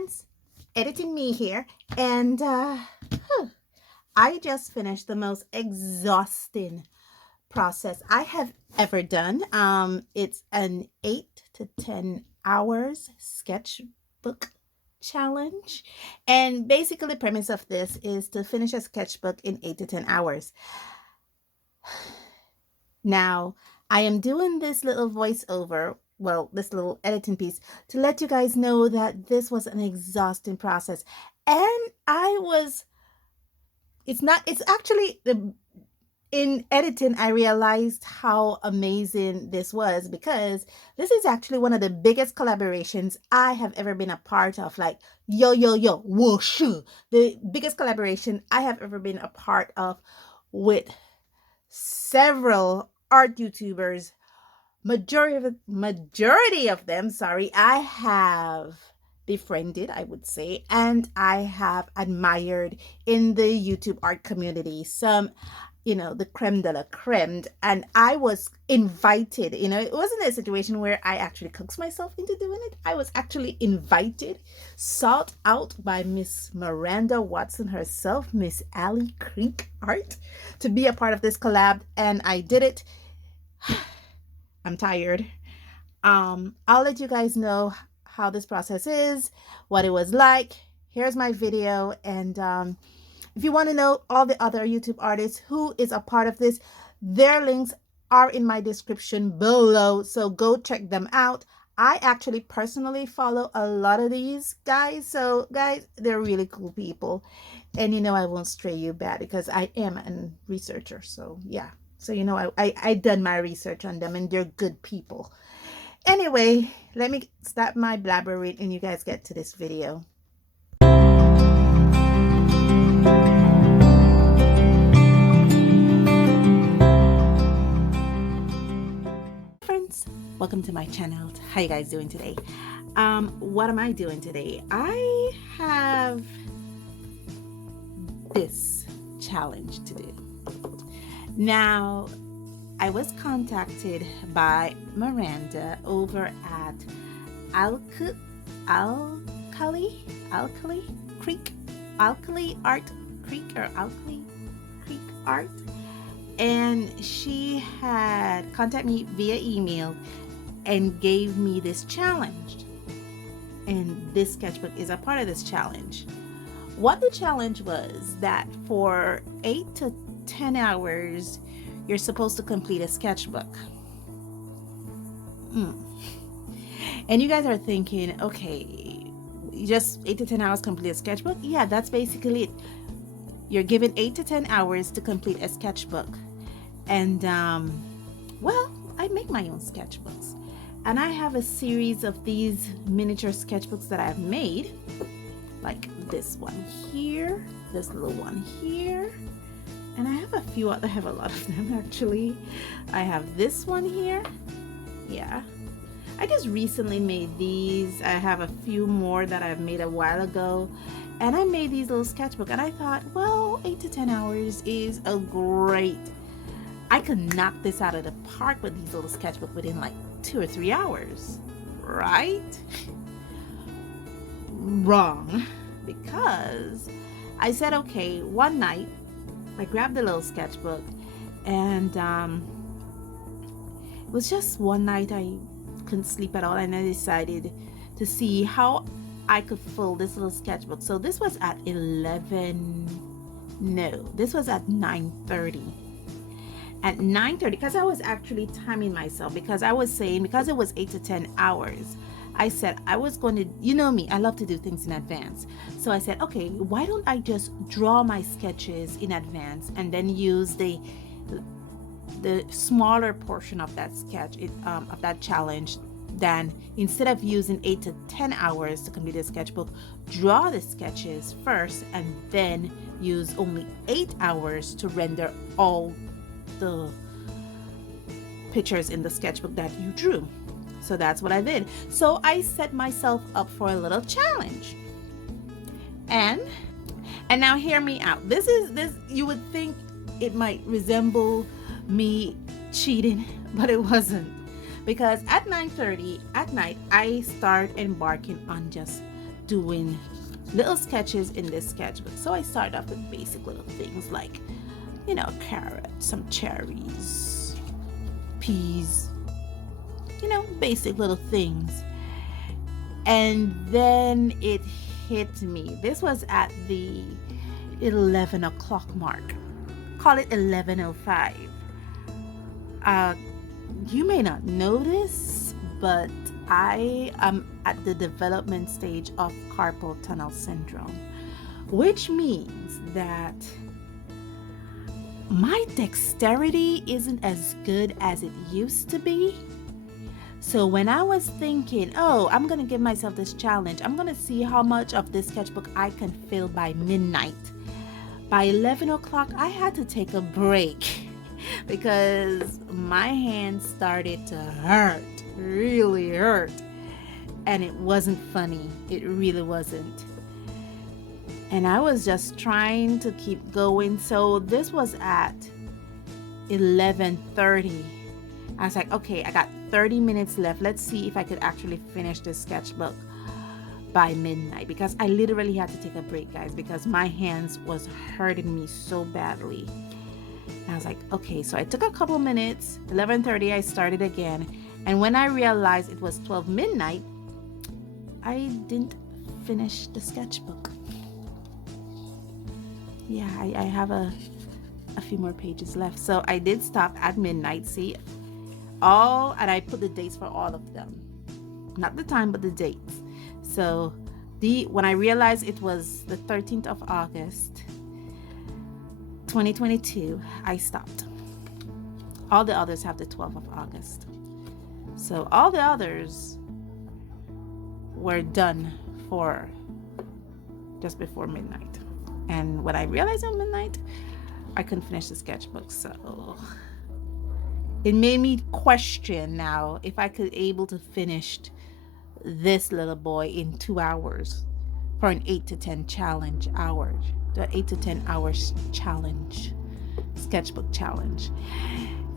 friends, editing me here, and I just finished the most exhausting process I have ever done. It's an 8 to 10 hours sketchbook challenge, and basically the premise of this is to finish a sketchbook in 8 to 10 hours. Now, I am doing this little voiceover, well, this little editing piece, to let you guys know that this was an exhausting process. And it's actually, in editing, I realized how amazing this was, because this is actually one of the biggest collaborations I have ever been a part of. Like, yo, whoosh, the biggest collaboration I have ever been a part of with several art YouTubers. Majority of them, sorry, I have befriended, I would say, and I have admired in the YouTube art community. Some, the creme de la creme. And I was invited, it wasn't a situation where I actually coaxed myself into doing it. I was actually invited, sought out by Miss Miranda Watson herself, Miss Ali Creek Art, to be a part of this collab, and I did it. I'm tired. I'll let you guys know how this process is, what it was like. Here's my video, and if you want to know all the other YouTube artists who is a part of this, their links are in my description below, so go check them out. I actually personally follow a lot of these guys, so guys, they're really cool people, and I won't stray you bad because I am a researcher. So yeah, so I done my research on them, and they're good people. Anyway, let me stop my blabbering and you guys get to this video. Friends, welcome to my channel. How you guys doing today? What am I doing today? I have this challenge to do. Now, I was contacted by Miranda over at Alkali Art, and she had contacted me via email and gave me this challenge, and this sketchbook is a part of this challenge. What the challenge was that for 8 to 10 hours you're supposed to complete a sketchbook. And you guys are thinking, okay, just 8 to 10 hours complete a sketchbook? Yeah, that's basically it. You're given 8 to 10 hours to complete a sketchbook. And well, I make my own sketchbooks, and I have a series of these miniature sketchbooks that I've made, like this one here, this little one here, and I have a few other, I have a lot of them actually. I have this one here. Yeah, I just recently made these. I have a few more that I've made a while ago, and I made these little sketchbook, and I thought, well, 8 to 10 hours is a great, I could knock this out of the park with these little sketchbook within like 2 or 3 hours, right? Wrong, because I said, okay, one night I grabbed the little sketchbook, and it was just one night I couldn't sleep at all, and I decided to see how I could fill this little sketchbook. So this was at 9:30. At 9:30, because I was actually timing myself, because I was saying, because it was 8 to 10 hours, I said I was going to, me, I love to do things in advance. So I said, okay, why don't I just draw my sketches in advance and then use the smaller portion of that sketch, of that challenge, than instead of using 8 to 10 hours to complete a sketchbook, draw the sketches first and then use only 8 hours to render all the pictures in the sketchbook that you drew. So that's what I did. So I set myself up for a little challenge. And now hear me out. This you would think it might resemble me cheating, but it wasn't. Because at 9:30 at night, I start embarking on just doing little sketches in this sketchbook. So I started off with basic little things like, you know, carrot, some cherries, peas, you know, basic little things. And then it hit me. This was at the 11 o'clock mark. Call it 11:05. You may not know this, but I am at the development stage of carpal tunnel syndrome, which means that my dexterity isn't as good as it used to be. So when I was thinking, oh, I'm going to give myself this challenge, I'm going to see how much of this sketchbook I can fill by midnight. By 11 o'clock, I had to take a break because my hands started to hurt, really hurt. And it wasn't funny. It really wasn't. And I was just trying to keep going. So this was at 11:30. I was like, okay, I got 30 minutes left. Let's see if I could actually finish this sketchbook by midnight, because I literally had to take a break, guys, because my hands was hurting me so badly. And I was like, okay, so I took a couple minutes. 11:30, I started again. And when I realized it was 12 midnight, I didn't finish the sketchbook. Yeah, I have a few more pages left. So I did stop at midnight, see, and I put the dates for all of them. Not the time, but the dates. So when I realized it was the 13th of August, 2022, I stopped. All the others have the 12th of August. So all the others were done for just before midnight. And when I realized at midnight, I couldn't finish the sketchbook. So it made me question now if I could able to finish this little boy in 2 hours for an 8 to 10 challenge hour. The 8 to 10 hours challenge, sketchbook challenge.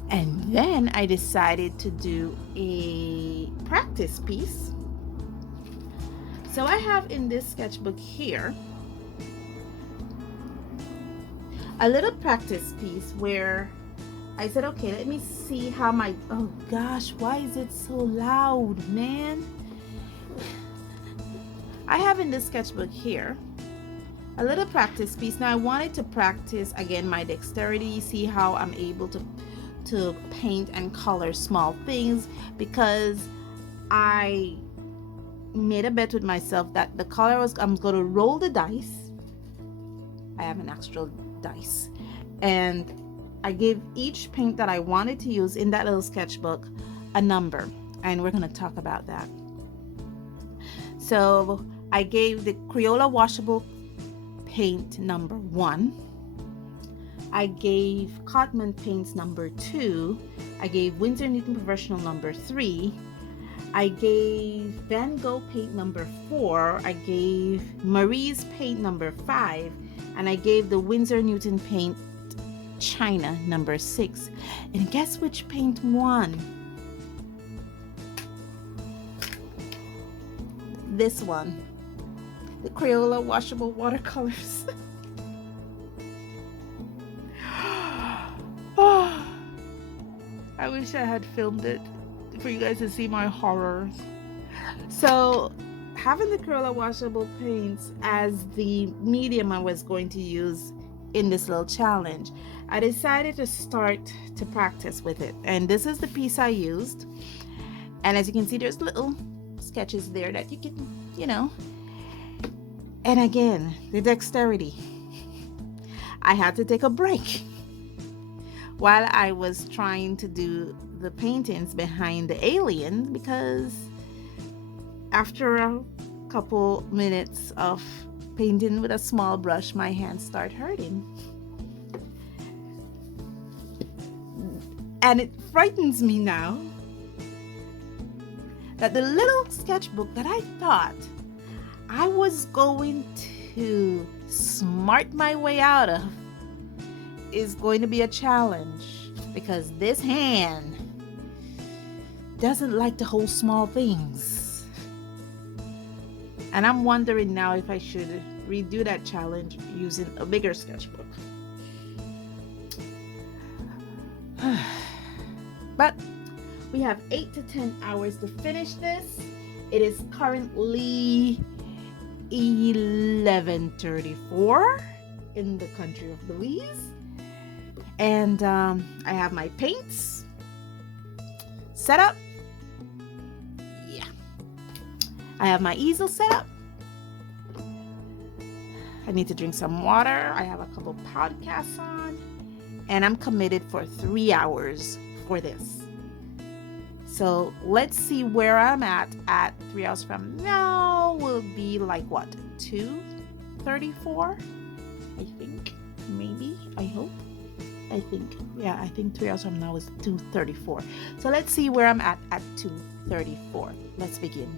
And then I decided to do a practice piece. So I have in this sketchbook here a little practice piece where I said, okay, let me see how oh gosh, why is it so loud, man? I have in this sketchbook here a little practice piece. Now I wanted to practice again my dexterity, see how I'm able to paint and color small things, because I made a bet with myself that the color I'm going to roll the dice. I have an actual dice, and I gave each paint that I wanted to use in that little sketchbook a number, and we're going to talk about that. So I gave the Crayola washable paint number 1. I gave Cotman paints number 2. I gave Winsor Newton Professional number 3. I gave Van Gogh paint number 4. I gave Marie's paint number 5. And I gave the Winsor Newton paint China number 6. And guess which paint won? This one, the Crayola washable watercolors. Oh, I wish I had filmed it for you guys to see my horrors. So having the Crayola washable paints as the medium I was going to use in this little challenge, I decided to start to practice with it. And this is the piece I used. And as you can see, there's little sketches there that you can, you know. And again, the dexterity. I had to take a break while I was trying to do the paintings behind the alien, because after a couple minutes of painting with a small brush, my hands start hurting. And it frightens me now that the little sketchbook that I thought I was going to smart my way out of is going to be a challenge, because this hand doesn't like to hold small things. And I'm wondering now if I should redo that challenge using a bigger sketchbook. But we have 8 to 10 hours to finish this. It is currently 11:34 in the country of Belize. And I have my paints set up. Yeah. I have my easel set up. I need to drink some water. I have a couple podcasts on. And I'm committed for 3 hours for this. So let's see where I'm at 3 hours from now. Will be like what, 2:34? I think, maybe, I hope. I think 3 hours from now is 2:34. So let's see where I'm at 2:34. Let's begin.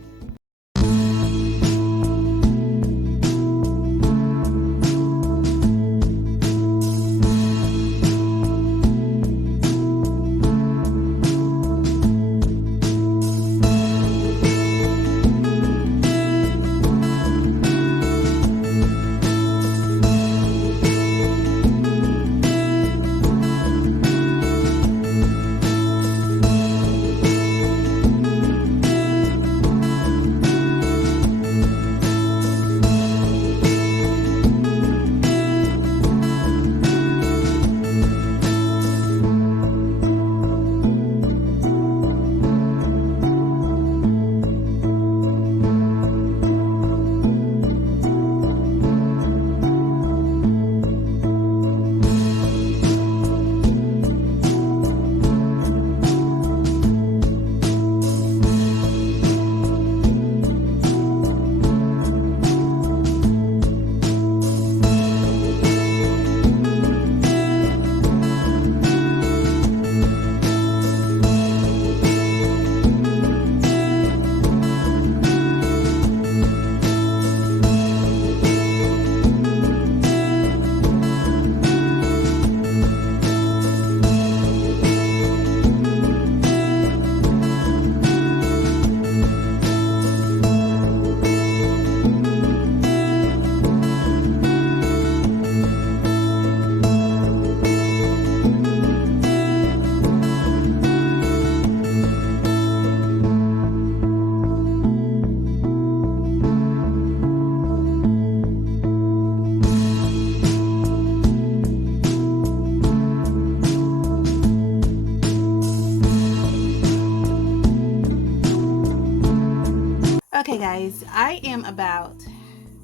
Okay guys, I am about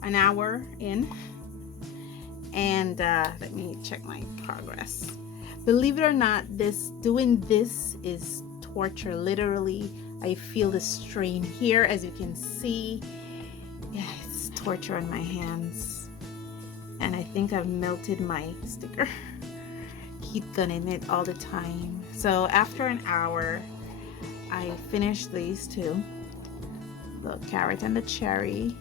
an hour in, and let me check my progress. Believe it or not, doing this is torture. Literally, I feel the strain here, as you can see. Yeah, it's torture on my hands, and I think I've melted my sticker. Keep gunning it all the time. So after an hour, I finished these two, the carrot and the cherry.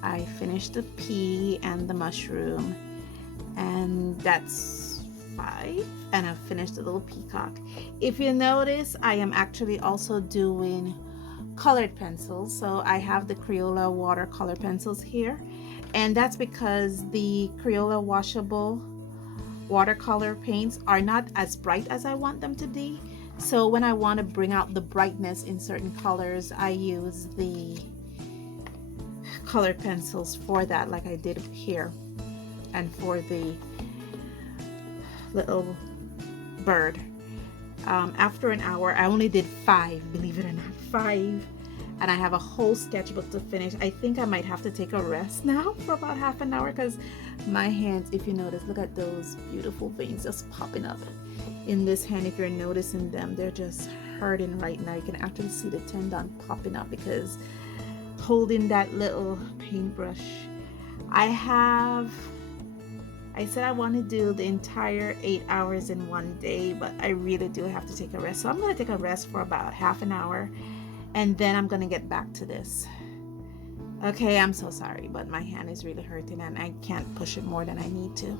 I finished the pea and the mushroom, and that's 5. And I finished the little peacock. If you notice, I am actually also doing colored pencils. So I have the Crayola watercolor pencils here, and that's because the Crayola washable watercolor paints are not as bright as I want them to be. So when I want to bring out the brightness in certain colors, I use the colored pencils for that, like I did here. And for the little bird, after an hour, I only did 5, believe it or not, 5. And I have a whole sketchbook to finish. I think I might have to take a rest now for about half an hour, because my hands, if you notice, look at those beautiful veins just popping up in this hand. If you're noticing them, they're just hurting right now. You can actually see the tendon popping up because holding that little paintbrush. I said I want to do the entire 8 hours in one day, but I really do have to take a rest. So I'm going to take a rest for about half an hour, and then I'm going to get back to this. Okay, I'm so sorry, but my hand is really hurting and I can't push it more than I need to.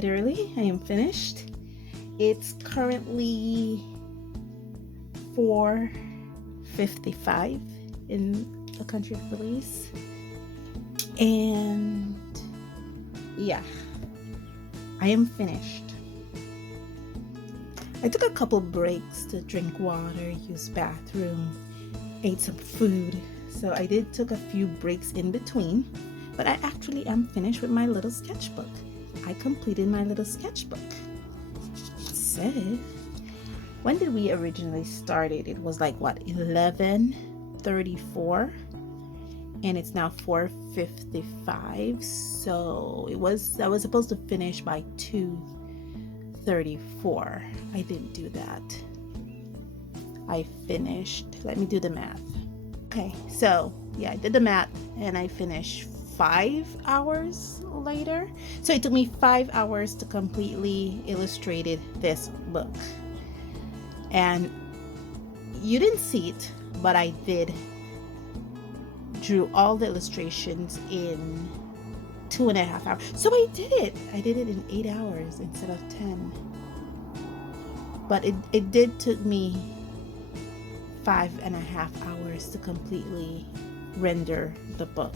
literally, I am finished. It's currently 4:55 in the country of Belize. And yeah, I am finished. I took a couple breaks to drink water, use bathroom, ate some food. So I did took a few breaks in between, but I actually am finished with my little sketchbook. I completed my little sketchbook. It said, when did we originally start it? It was like what, 11:34, and it's now 4:55. So I was supposed to finish by 2:34. I didn't do that. I finished, let me do the math. Okay, so yeah, I did the math and I finished 5 hours later. So it took me 5 hours to completely illustrated this book. And you didn't see it, but I did drew all the illustrations in 2.5 hours. So I did it in 8 hours instead of 10. But it did took me 5.5 hours to completely render the book.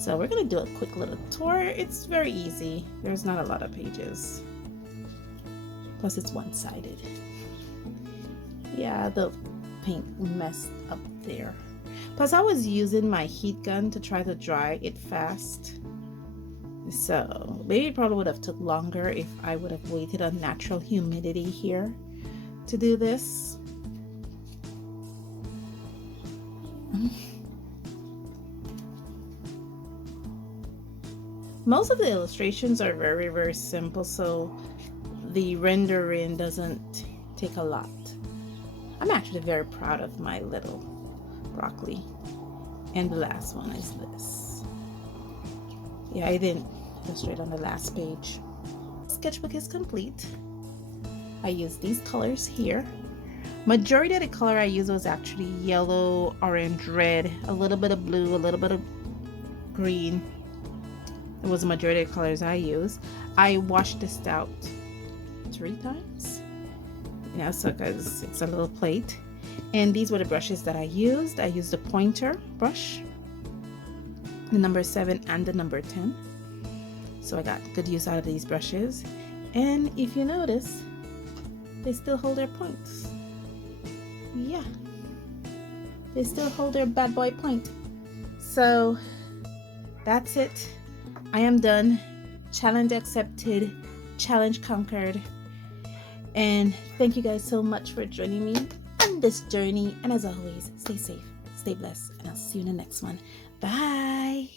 So we're gonna do a quick little tour. It's very easy. There's not a lot of pages. Plus it's one-sided. Yeah, the paint messed up there. Plus I was using my heat gun to try to dry it fast. So maybe it probably would have took longer if I would have waited on natural humidity here to do this. Most of the illustrations are very, very simple, so the rendering doesn't take a lot. I'm actually very proud of my little broccoli. And the last one is this. Yeah, I didn't illustrate on the last page. Sketchbook is complete. I used these colors here. Majority of the color I used was actually yellow, orange, red, a little bit of blue, a little bit of green. It was the majority of colors I used. I washed this out 3 times, you know, so because it's a little plate. And these were the brushes that I used. I used the pointer brush, the number 7 and the number 10. So I got good use out of these brushes. And if you notice, they still hold their points. Yeah, they still hold their bad boy point. So that's it. I am done. Challenge accepted, challenge conquered. And thank you guys so much for joining me on this journey. And as always, stay safe, stay blessed, and I'll see you in the next one. Bye.